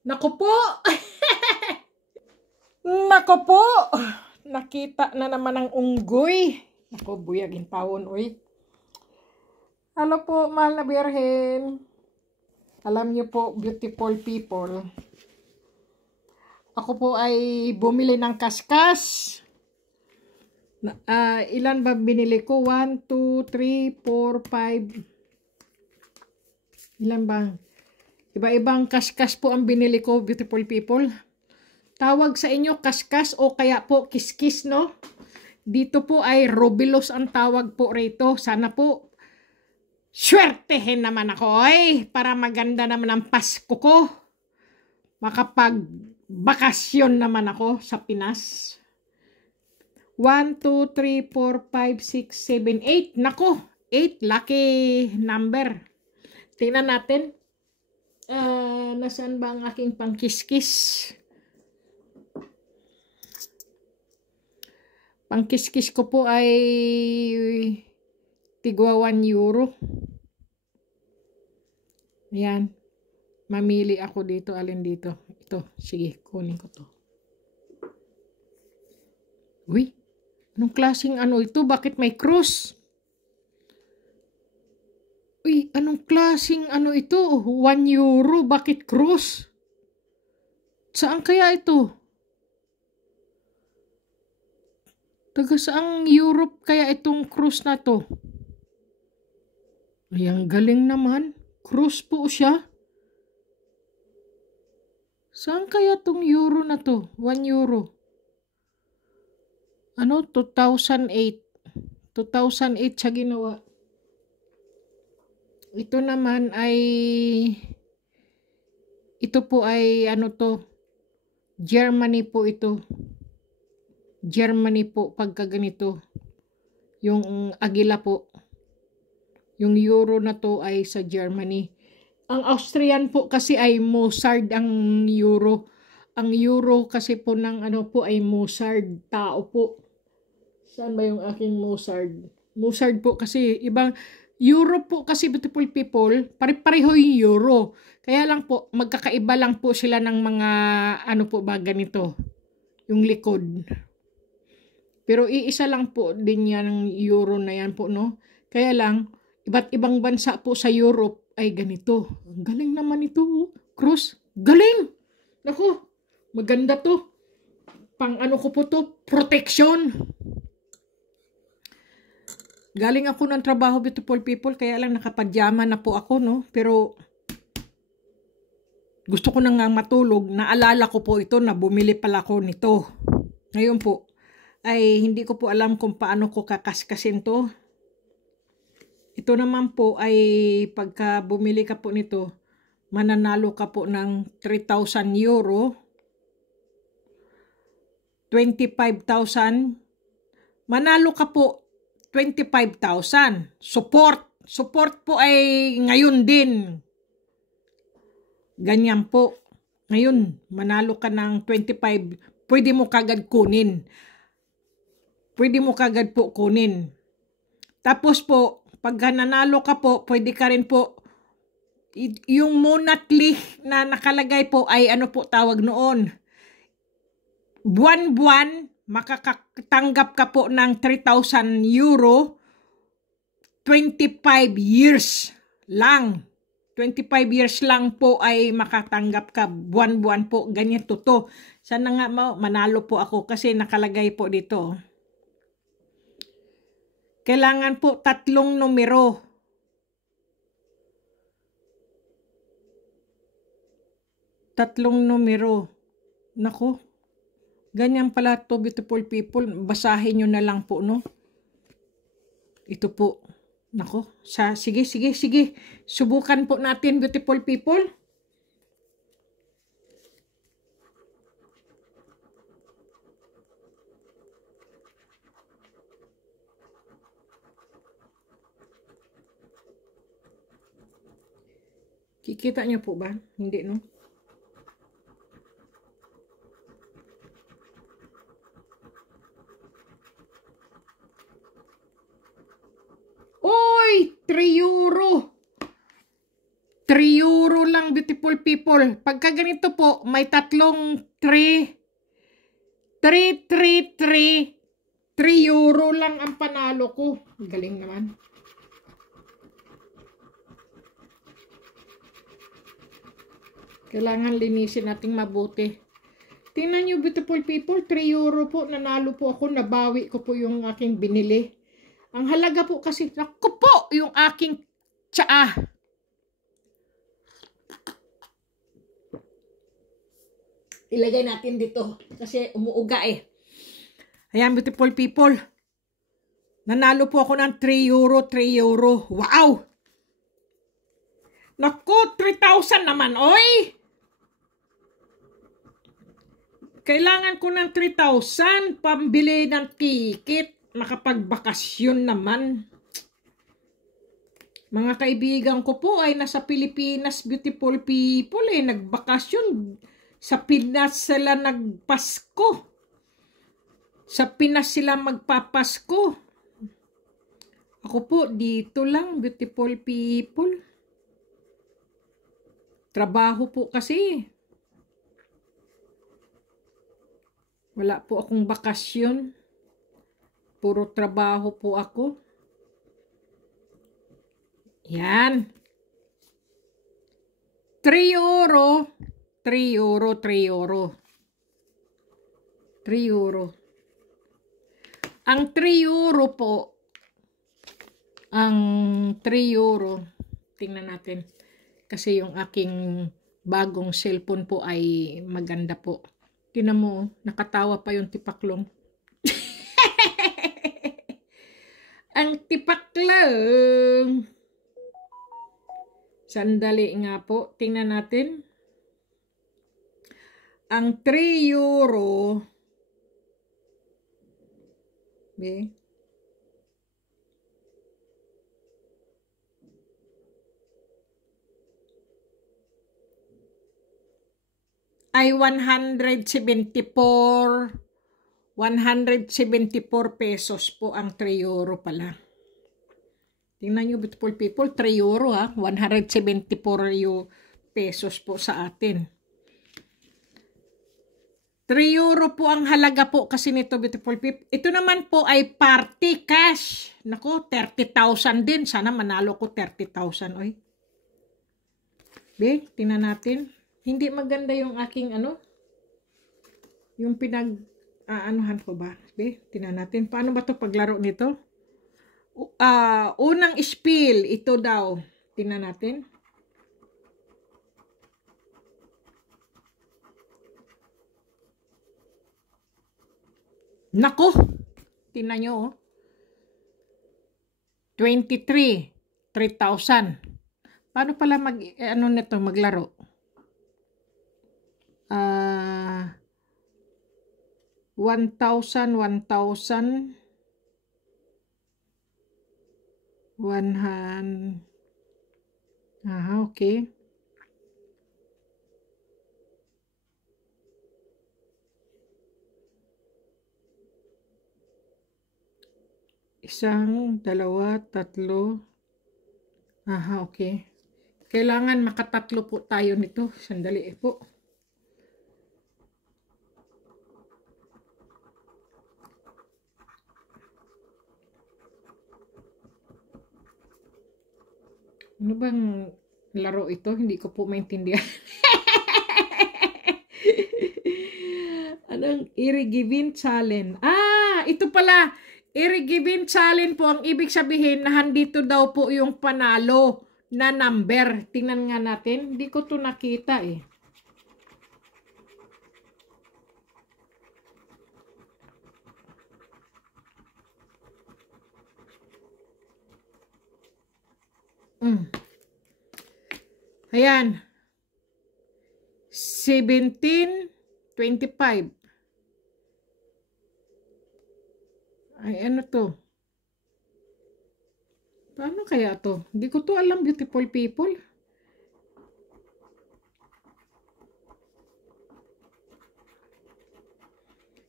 Naku po! Naku po! Nakita na naman ang unggoy. Naku, buyagin pawon, uy. Hello po, mahal na Birhen. Alam niyo po, beautiful people, ako po ay bumili ng kaskas. Ilan ba binili ko? 1, 2, 3, 4, 5. Ilan ba? Iba-ibang kaskas po ang binili ko, beautiful people. Tawag sa inyo kaskas o kaya po kiskis, no? Dito po ay robilos ang tawag po rito. Sana po swertehin naman ako para maganda naman ang Pasko ko. Makapag-bakasyon naman ako sa Pinas. 1, 2, 3, 4, 5, 6, 7, 8. Nako, 8. Lucky number. Tingnan natin. Nasaan ba ang aking pangkiskis? Pangkiskis ko po ay tigwa 1 euro. Ayan. Mamili ako dito. Alin dito? Ito. Sige, kunin ko to. Uy, anong klaseng ano ito? Bakit may cross? Uy, anong klaseng ano ito? 1 euro. Bakit cross? Saan kaya ito? Taga saang Europe kaya itong cross na to? Ay, ang galing naman. Cross po siya. Saan kaya tong euro na to? 1 euro. Ano? 2008. 2008 siya ginawa. Ito naman ay ito po ay ano to? Germany po ito. Germany po pagka ganito. Yung agila po. Yung euro na to ay sa Germany. Ang Austrian po kasi ay Mozart ang euro. Ang euro kasi po ng ano po ay Mozart. Tao po. Saan ba yung aking Mozart? Mozart po kasi ibang euro po kasi, beautiful people, pare-pareho yung euro. Kaya lang po, magkakaiba lang po sila ng mga ano po ba ganito. Yung likod. Pero iisa lang po din yan ang euro na yan po, no? Kaya lang, iba't ibang bansa po sa Europe ay ganito. Ang galing naman ito, oh. Cross. Galing! Naku, maganda to. Pang ano ko po to, protection. Galing ako ng trabaho, beautiful people, kaya lang nakapadyama na po ako, no? Pero gusto ko na nga matulog. Naalala ko po ito na bumili pala ko nito. Ngayon po, ay hindi ko po alam kung paano ko kakaskasin to. Ito naman po ay pagka bumili ka po nito, mananalo ka po ng 3,000 euro, 25,000. Manalo ka po 25,000. Support po ay ngayon din. Ganyan po. Ngayon, manalo ka ng 25, pwede mo kagad kunin. Pwede mo kagad po kunin. Tapos po, pag nanalo ka po, pwede ka rin po, yung monthly na nakalagay po ay ano po tawag noon. Buwan-buwan, makakatanggap ka po ng 3,000 euro, 25 years lang. 25 years lang po ay makatanggap ka buwan-buwan po. Ganyan to. Sana nga manalo po ako kasi nakalagay po dito. Kailangan po 3 numero. Nako. Ganyan pala to, beautiful people. Basahin nyo na lang po, no? Ito po. Nako. Sige. Subukan po natin, beautiful people. Kikita nyo po ba? Hindi, no? Oy! 3 euro! 3 euro lang, beautiful people. Pagka ganito po, may tatlong 3. 3, 3, 3. 3 euro lang ang panalo ko. Galing naman. Kailangan linisin nating mabuti. Tingnan nyo, beautiful people, 3 euro po. Nanalo po ako. Nabawi ko po yung aking binili. Ang halaga po kasi, naku po, yung aking tsaa. Ilagay natin dito kasi umuuga eh. Ayan, beautiful people. Nanalo po ako ng 3 euro, 3 euro. Wow! Naku, 3,000 naman, oy! Kailangan ko ng 3,000 pambili ng ticket. Makapagbakasyon naman. Mga kaibigan ko po ay nasa Pilipinas, beautiful people eh. Nagbakasyon. Sa Pinas sila nagpasko. Sa Pinas sila magpapasko. Ako po, dito lang, beautiful people. Trabaho po kasi. Wala po akong bakasyon. Puro trabaho po ako. Yan. 3 euro. 3 euro, 3 euro. 3 euro. Ang 3 euro po, ang 3 euro, tingnan natin. Kasi yung aking bagong cellphone po ay maganda po. Tingnan mo, nakatawa pa yung tipaklong. Ang tipaklong. Sandali nga po, tingnan natin. Ang 3 euro, ay 174 pesos po ang 3 euro pala. Tingnan nyo, beautiful people, 3 euro ha, 174 pesos po sa atin. 3 euro po ang halaga po kasi nito, beautiful people. Ito naman po ay party cash. Naku, 30,000 din. Sana manalo ko 30,000. Oy. Be, tingnan natin. Hindi maganda yung aking ano. Yung anuhan ko ba? Be, tingnan natin. Paano ba to paglaro nito? Unang spiel. Ito daw. Tingnan natin. Nako, tingnan nyo, oh. 23, 3,000. Paano pala nito, maglaro? 1,000, 1,000, 100. Okay. Isang, dalawa, tatlo. Okay. Kailangan makatatlo po tayo nito. Sandali po. Ano bang laro ito? Hindi ko po maintindihan. Anong irigibin challenge? Ito pala. Irigibin challenge po, ang ibig sabihin na handito daw po yung panalo na number. Tingnan nga natin. Hindi ko to nakita eh. Ayan. 17, 25. Ay, ano to? Paano kaya to? Hindi ko to alam, beautiful people.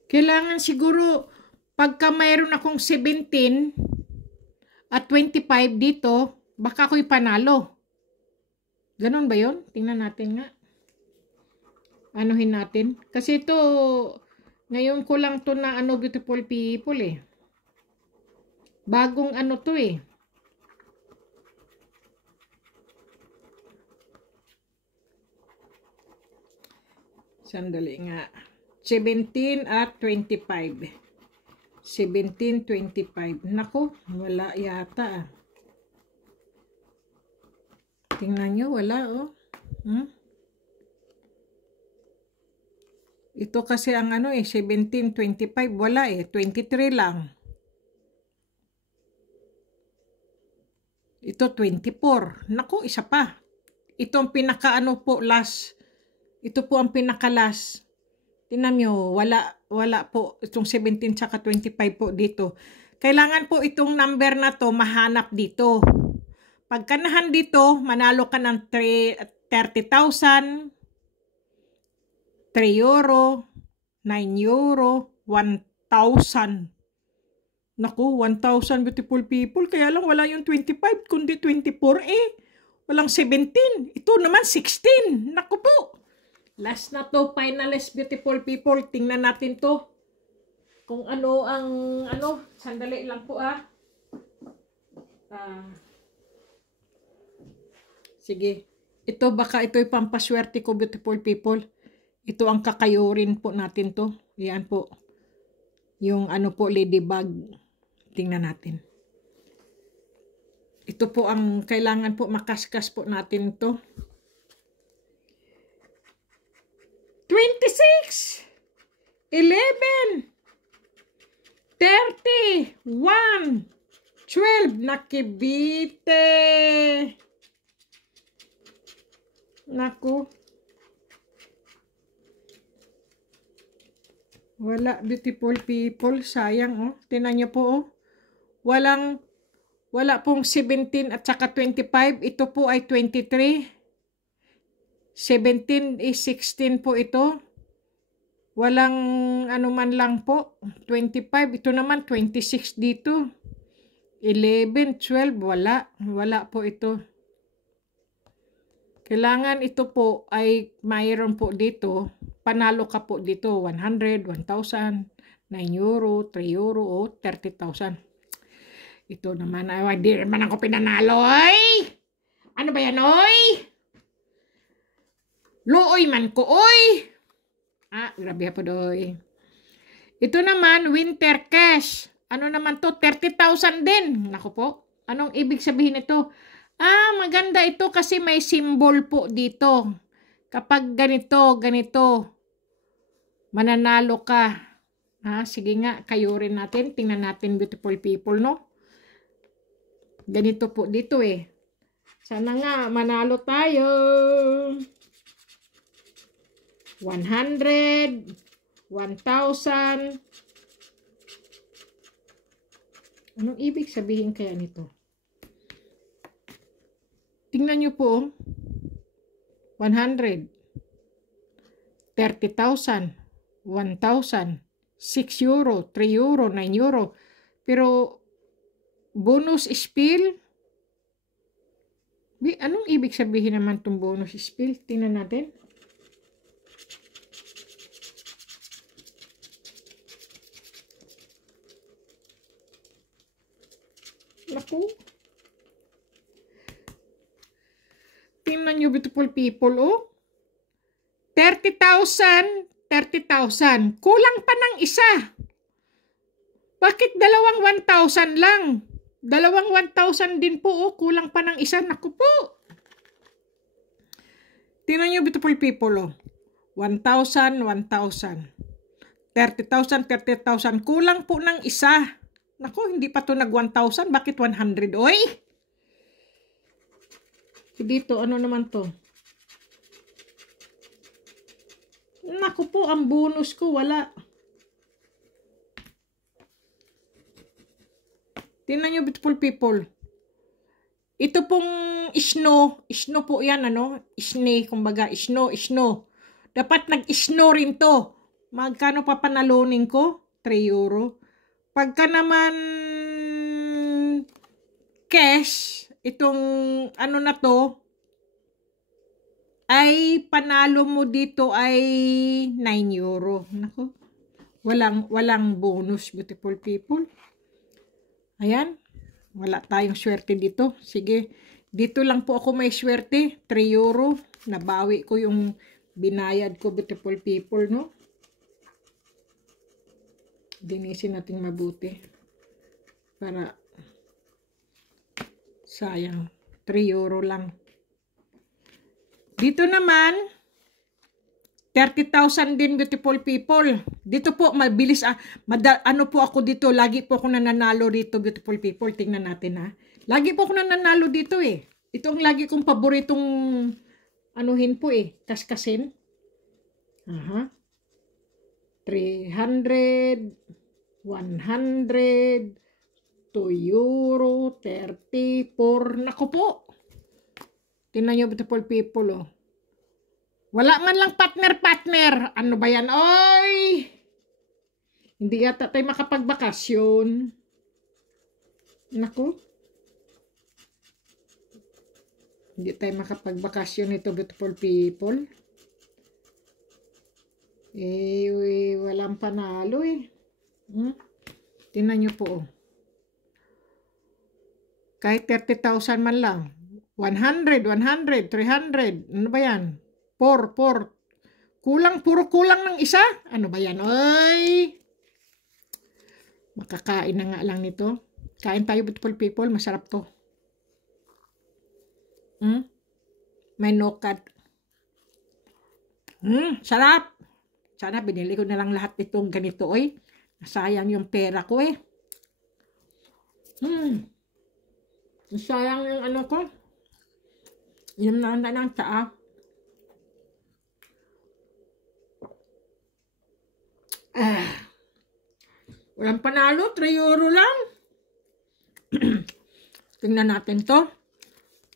Kailangan siguro, pagka mayroon akong 17 at 25 dito, baka ako'y panalo. Ganon ba yun? Tingnan natin nga. Anuhin natin. Kasi ito, ngayon ko lang to na ano, beautiful people eh. Bagong ano to eh. Sandali nga. 17 at 25. 17, 25. Nako, wala yata. Tingnan nyo, wala oh. Ito kasi ang ano eh, 17, 25. Wala eh, 23 lang. Ito 24. Nako, isa pa. Ito ang pinaka ano po last. Ito po ang pinaka last. Tingnan nyo, wala po itong 17 tsaka 25 po dito. Kailangan po itong number na to mahanap dito. Pagkanahan dito, manalo ka ng 30,000, 3 euro, 9 euro, 1,000. Naku, 1,000 beautiful people. Kaya lang wala yung 25, kundi 24 eh. Walang 17. Ito naman 16. Naku po. Last na to, finalist beautiful people. Tingnan natin to. Kung ano ang, ano, sandali lang po ah. Sige. Ito baka ito'y pampaswerte ko beautiful people. Ito ang kakayurin po natin to. Yan po. Yung ano po, ladybug. Tingnan natin. Ito po ang kailangan po makaskas po natin to. 26, 11, 30, 1, 12, nakibite. Naku. Wala, beautiful people. Sayang, oh. Tingnan nyo po, oh. Wala pong 17 at saka 25. Ito po ay 23. 17 is 16 po ito. Walang ano man lang po. 25. Ito naman 26 dito. 11, 12. Wala po ito. Kailangan ito po ay mayroon po dito. Panalo ka po dito. 100, 1,000, 9 euro, 3 euro, o 30,000. Ito naman ay di naman ako pinanalo. Ay! Ano ba yan, oy? Looy man ko, oy! Grabe po doy. Ito naman, winter cash. Ano naman to? 30,000 din. Naku po. Anong ibig sabihin ito? Maganda ito kasi may symbol po dito. Kapag ganito, mananalo ka. Sige nga, kayurin natin. Tingnan natin, beautiful people, no? Ganito po dito eh. Sana nga, manalo tayo. 100, 1,000. Anong ibig sabihin kaya nito? Tingnan nyo po. 100, 30,000, 1,000, 6 euro, 3 euro, 9 euro. Pero, bonus spill? Anong ibig sabihin naman itong bonus spill? Tingnan natin. Naku. Tingnan nyo, beautiful people, oh. 30,000, 30,000. Kulang pa ng isa. Bakit dalawang 1,000 lang? Dalawang 1,000 din po, oh. Kulang pa ng isa. Naku po. Tingnan nyo, beautiful people, oh. 1,000, 1,000. 30,000, 30,000. Kulang po ng isa. Naku, hindi pa to nag 1,000. Bakit 100? Oy! Dito, ano naman to? Naku po, ang bonus ko, wala. Tingnan nyo, beautiful people. Ito pong snow po yan, ano? Isne, kumbaga, snow. Dapat nag-snow rin to. Magkano pa panalunin ko? 3 euro. Pagka naman cash, itong ano na to, ay panalo mo dito ay 9 euro. Nako. Walang bonus, beautiful people. Ayan. Wala tayong swerte dito. Sige. Dito lang po ako may swerte. 3 euro. Nabawi ko yung binayad ko, beautiful people, no? Dinisin natin mabuti. Para sayang. 3 euro lang. Dito naman, 30,000 din, beautiful people. Dito po, mabilis. Ano po ako dito? Lagi po ako nananalo dito, beautiful people. Tingnan natin, ha. Lagi po ako nananalo dito, eh. Ito ang lagi kong paboritong anuhin po, eh. Kaskasin. Aha. 300, 100, 2 euro, 34. Naku po. Tingnan nyo, beautiful people, oh. Wala man lang partner. Ano ba yan? Oy! Hindi yata tayo makapagbakasyon. Naku. Hindi tayo makapagbakasyon ito, beautiful people. Walang panalo, eh. Tingnan nyo po, oh. Kahit 30,000 man lang. 100, 300. Ano ba yan? 4. Puro kulang ng isa. Ano ba yan? Ay! Makakain na nga lang nito. Kain tayo, beautiful people. Masarap to. May no-cut. Sarap. Sana binili ko na lang lahat itong ganito, oy. Nasayang yung pera ko, eh. Nasayang yung ano ko. Inom na lang ng tsaa. Walang panalo, 3 euro lang. Tingnan natin to.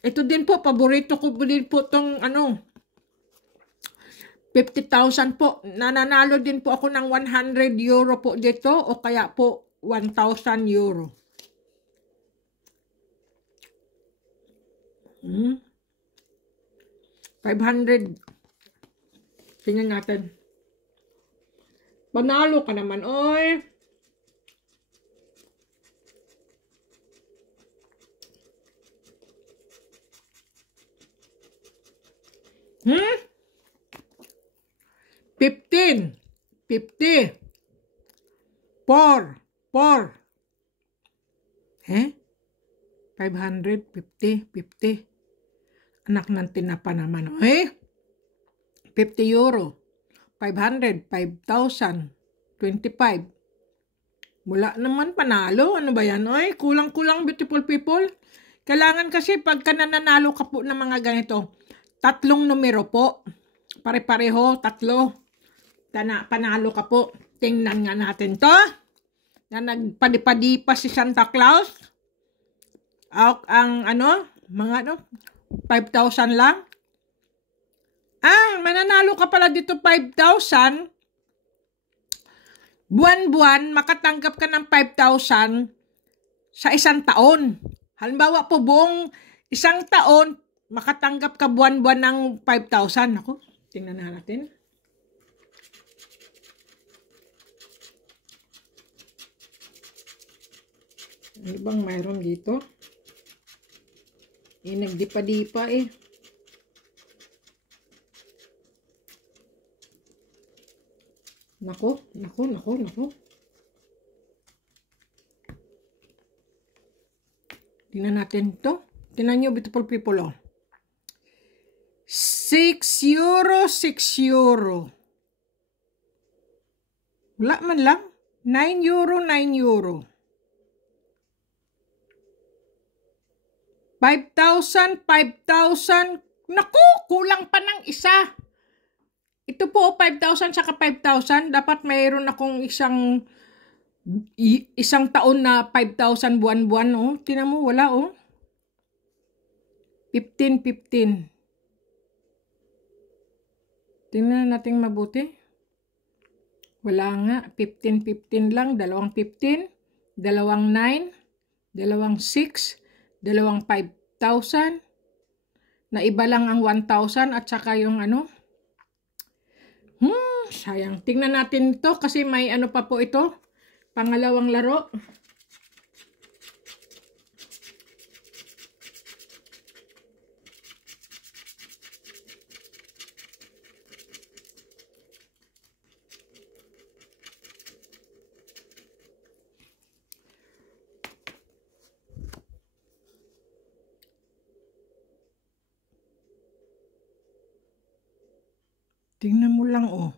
Ito din po, paborito ko din po tong 50,000 po. Nananalo din po ako ng 100 euro po dito o kaya po 1,000 euro. 500. Tingnan natin. Panalo ka naman, oy. Hmm? 15. 50. 4. 550. 50. Anak ng tinapa naman. 50 euro. 500. 5,000. 25. Wala naman panalo. Ano ba yan? Kulang-kulang, beautiful people. Kailangan kasi pagka nananalo ka po ng mga ganito, 3 numero po. Pare-pareho, 3. Panalo ka po. Tingnan nga natin to. Na nagpadipadipa si Santa Claus. Ang mga 5,000 lang. Mananalo ka pala dito 5,000. Buwan-buwan, makatanggap ka ng 5,000 sa isang taon. Halimbawa po, buong isang taon, makatanggap ka buwan-buwan ng 5,000. Ako, tingnan natin. Ano bang mayroon dito? Nagdipa-dipa eh. Nako. Tingnan natin to. Tingnan nyo, beautiful people, oh. 6 euro, 6 euro. Wala man lang. 9 euro, 9 euro. 5,000, 5,000. Naku, kulang pa ng isa. Ito po, 5,000 saka 5,000. Dapat mayroon akong isang taon na 5,000 buwan-buwan. Oh. Tingnan mo, wala, oh. 15. Tingnan natin mabuti. Wala nga. 15 lang. 2 15. 2 9. 2 6. 2 5,000. Na iba lang ang 1,000 at saka yung ano. Sayang. Tingnan natin ito kasi may ano pa po ito. Pangalawang laro. Tingnan mo lang, oh.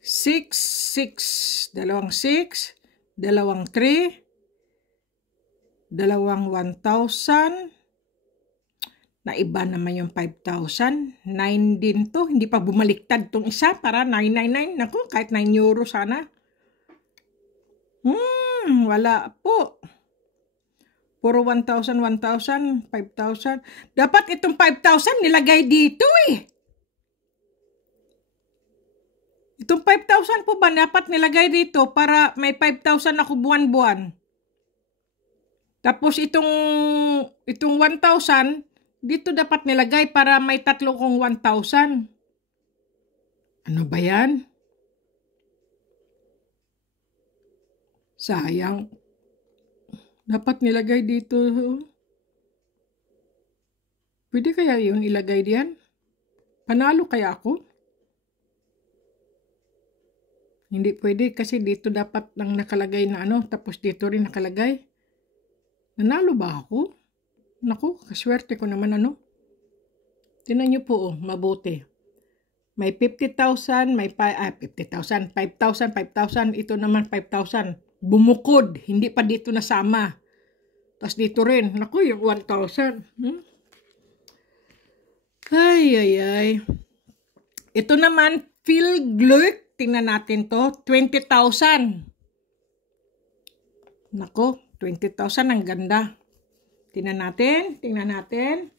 6, 6, dalawang 6, dalawang 3, dalawang 1,000. Na iba naman yung 5,000. 9 din to. Hindi pa bumaliktad tong isa para 999. Naku, kahit 9 euro sana. Wala po. Puro 1,000, 1,000, 5,000. Dapat itong 5,000 nilagay dito eh. Itong 5,000 po ba dapat nilagay dito para may 5,000 ako buwan-buwan. Tapos itong 1,000 dito dapat nilagay para may tatlo kong 1,000. Ano ba yan? Sayang. Dapat nilagay dito. Pwede kaya yun ilagay diyan? Panalo kaya ako? Hindi pwede kasi dito dapat lang nakalagay na ano. Tapos dito rin nakalagay. Nanalo ba ako? Naku, kaswerte ko naman ano. Tingnan nyo po, oh, mabuti. May 50,000, may 50,000, 5,000, 5,000. Ito naman 5,000. Bumukod, hindi pa dito nasama. Tapos dito rin, naku, yung 1,000. Ay. Ito naman, Phil Glück. Tingnan natin to, 20,000. Naku, 20,000, ang ganda. Tingnan natin.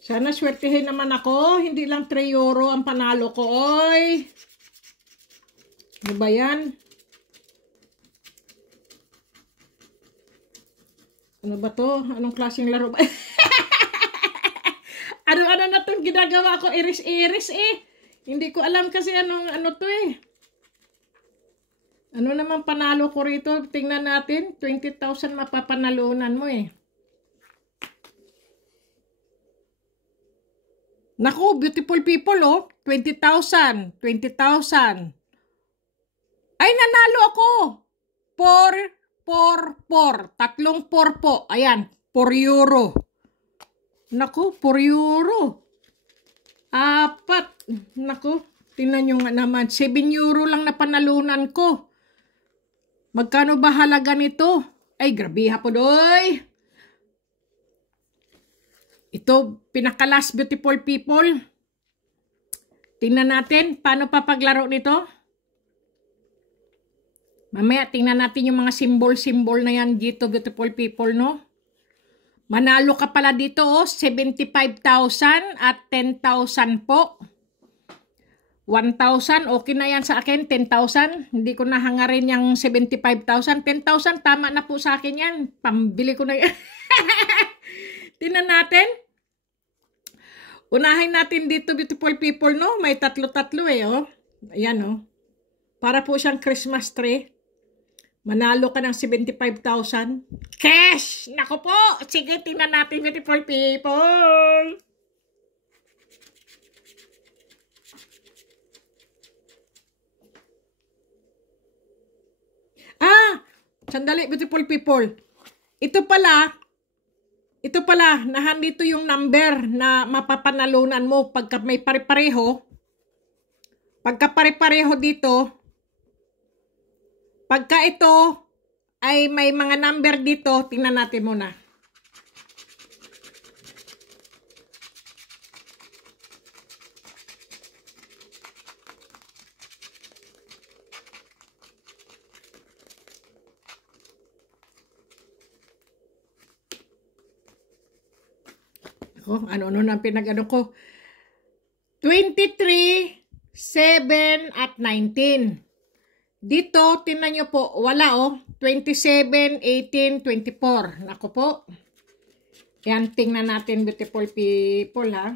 Sana swertihin naman ako. Hindi lang 3 euro ang panalo ko. Oy! Ano ba yan? Ano ba to? Anong klaseng laro ba? Ano na itong ginagawa ko? Iris-iris eh. Hindi ko alam kasi ano to eh. Ano naman panalo ko rito? Tingnan natin. 20,000 mapapanalunan mo eh. Naku, beautiful people, oh. 20,000. 20,000. Ay, nanalo ako. 4. Tatlong 4 po. Ayan, 4 euro. Naku, 4 euro. 4. Naku, tingnan nyo nga naman. 7 euro lang na panalunan ko. Magkano ba halaga nito? Ay, grabe hapon, oy. Ito, pinaka-last beautiful people. Tingnan natin, paano pa paglaro nito? Mamaya, tingnan natin yung mga symbol na yan dito, beautiful people, no? Manalo ka pala dito, oh, 75,000 at 10,000 po. 1,000, okay na yan sa akin, 10,000. Hindi ko na hangarin yung 75,000. 10,000, tama na po sa akin yan. Pambili ko na yan. Tingnan natin. Unahin natin dito, beautiful people, no? May tatlo-tatlo eh, oh. Ayan, oh. Para po siyang Christmas tree. Manalo ka ng 75,000. Cash! Nako po! Sige, tingnan natin, beautiful people. Sandali, beautiful people. Ito pala, nahandito yung number na mapapanalunan mo pagka may pare-pareho. Pagka pare-pareho dito, pagka ito ay may mga number dito, tingnan natin muna. Ano na pinag-ano ko. 23, 7, at 19. Dito, tingnan nyo po, wala oh. 27, 18, 24. Nako po. Yan, tingnan natin, beautiful people, ha.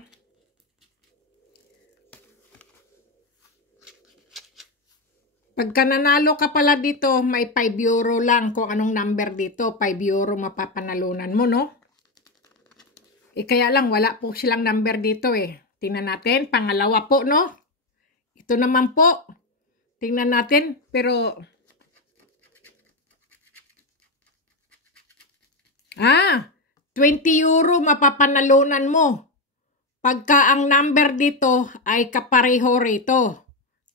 Pagka nanalo ka pala dito, may 5 euro lang kung anong number dito. 5 euro mapapanalunan mo, no? Kaya lang, wala po silang number dito, Tingnan natin, pangalawa po, no? Ito naman po. Tingnan natin, pero... 20 euro mapapanalunan mo. Pagka ang number dito ay kapareho rito.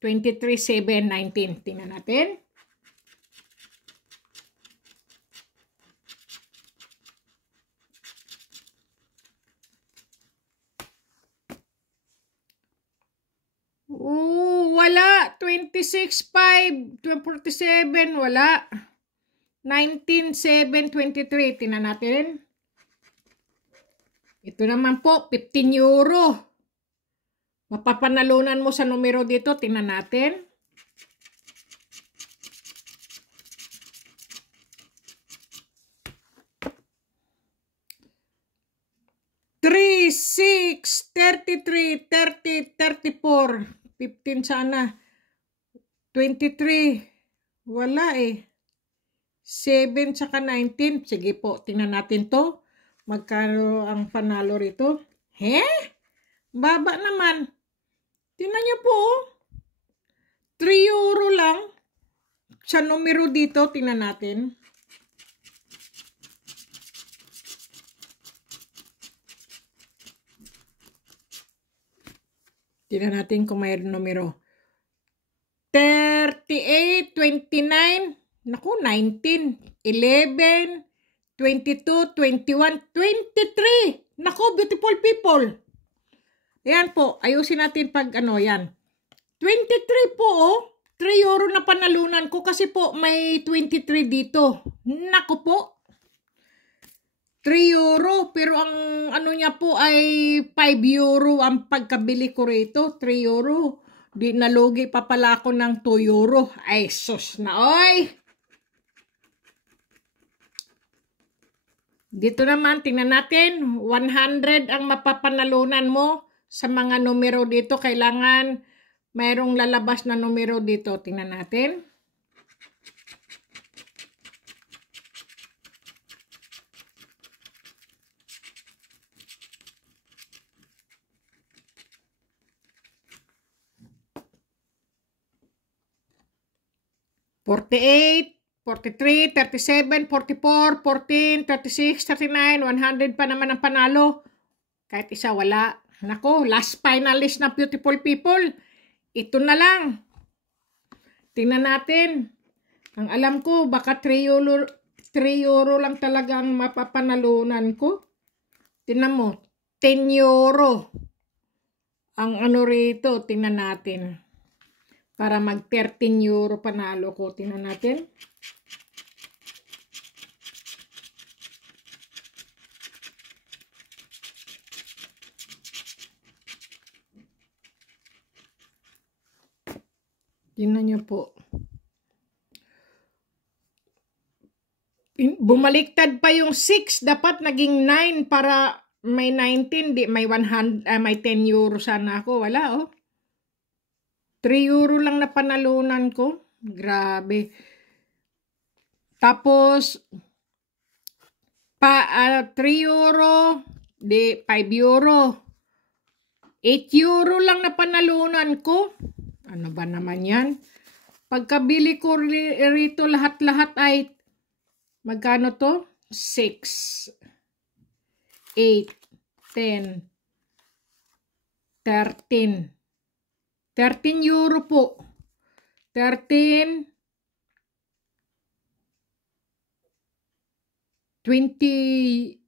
23, 7, 19. Tingnan natin. Wala. 26, 5, 47, wala. 19, 7, 23. Tingnan natin. Ito naman po, 15 euro. Mapapanalunan mo sa numero dito. Tingnan natin. Three, 6, 33, 30, 34, 15 sana. 23. Wala 7 saka 19. Sige po, tingnan natin to. Magkano ang panalo rito? Baba naman. Tingnan niyo po. 3 euro lang. Sa numero dito, tingnan natin. Tingnan natin kung may numero. 38, 29, naku, 19, 11, 22, 21, 23. Naku, beautiful people. Ayan po, ayusin natin pag yan. 23 po, 3 euro na panalunan ko kasi po may 23 dito. Naku po. 3 euro, pero ang niya po ay 5 euro ang pagkabili ko rito. 3 euro. Di nalugi pa pala ako ng 2 euro. Ay, sus na, oy! Dito naman, tingnan natin. 100 ang mapapanalunan mo sa mga numero dito. Kailangan mayroong lalabas na numero dito. Tingnan natin. $48, 43, 37, 44, 14, 36, 39, 100 pa naman ang panalo. Kahit isa wala. Nako, last finalist na beautiful people. Ito na lang. Tingnan natin. Ang alam ko, baka 3 euro lang talaga ang mapapanalunan ko. Tingnan mo, 10 euro. Ang rito, tingnan natin. Para mag 13 euro panalo ko. Tingnan natin. Tingnan nyo po. Bumaliktad pa yung 6. Dapat naging 9 para may 19. Di, may 100, may 10 euro sana ako. Wala 3 euro lang na panalunan ko. Grabe. Tapos, 3 euro, di 5 euro. 8 euro lang na panalunan ko. Ano ba naman yan? Pagkabili ko rito lahat-lahat ay, magkano to? 6, 8, 10, 13. 13 euro po. 13, 20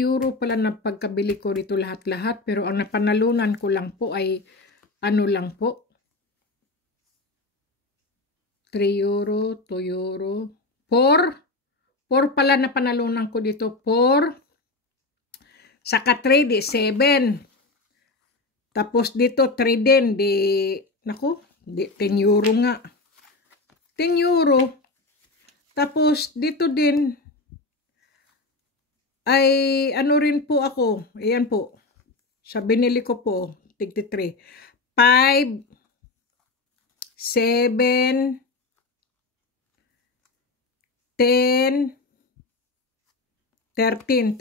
euro pala na pagkabili ko dito lahat-lahat. Pero ang napanalunan ko lang po ay lang po. 3 euro, 2 euro, 4. 4 pala na panalunan ko dito. 4. Saka 3, di 7. Tapos dito 3 din, di 10 euro nga. 10 euro. Tapos, dito din, ay ano rin po ako. Ayan po. Sa binili ko po, tigti 3. 5, 7, 10, 13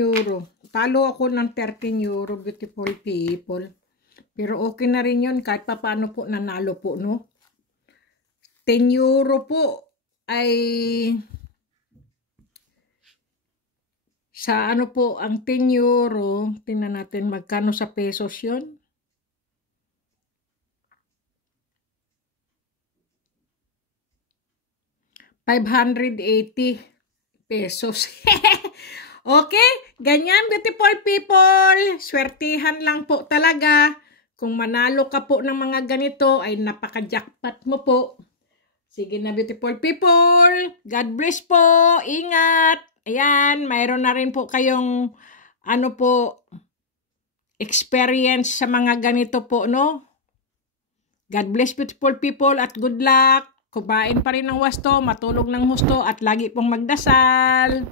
euro. Talo ako ng 13 euro, beautiful people. Pero okay na rin yun, kahit pa paano po nanalo po, no? 10 euro po ay sa ano po, ang 10 euro, tingnan natin magkano sa pesos yun. ₱580 pesos. Okay, ganyan beautiful people. Swertihan lang po talaga. Kung manalo ka po ng mga ganito, ay napaka-jackpot mo po. Sige na beautiful people. God bless po. Ingat. Ayan, mayroon na rin po kayong ano po, experience sa mga ganito po, no? God bless beautiful people at good luck. Kumain pa rin ng wasto, matulog ng husto at lagi pong magdasal.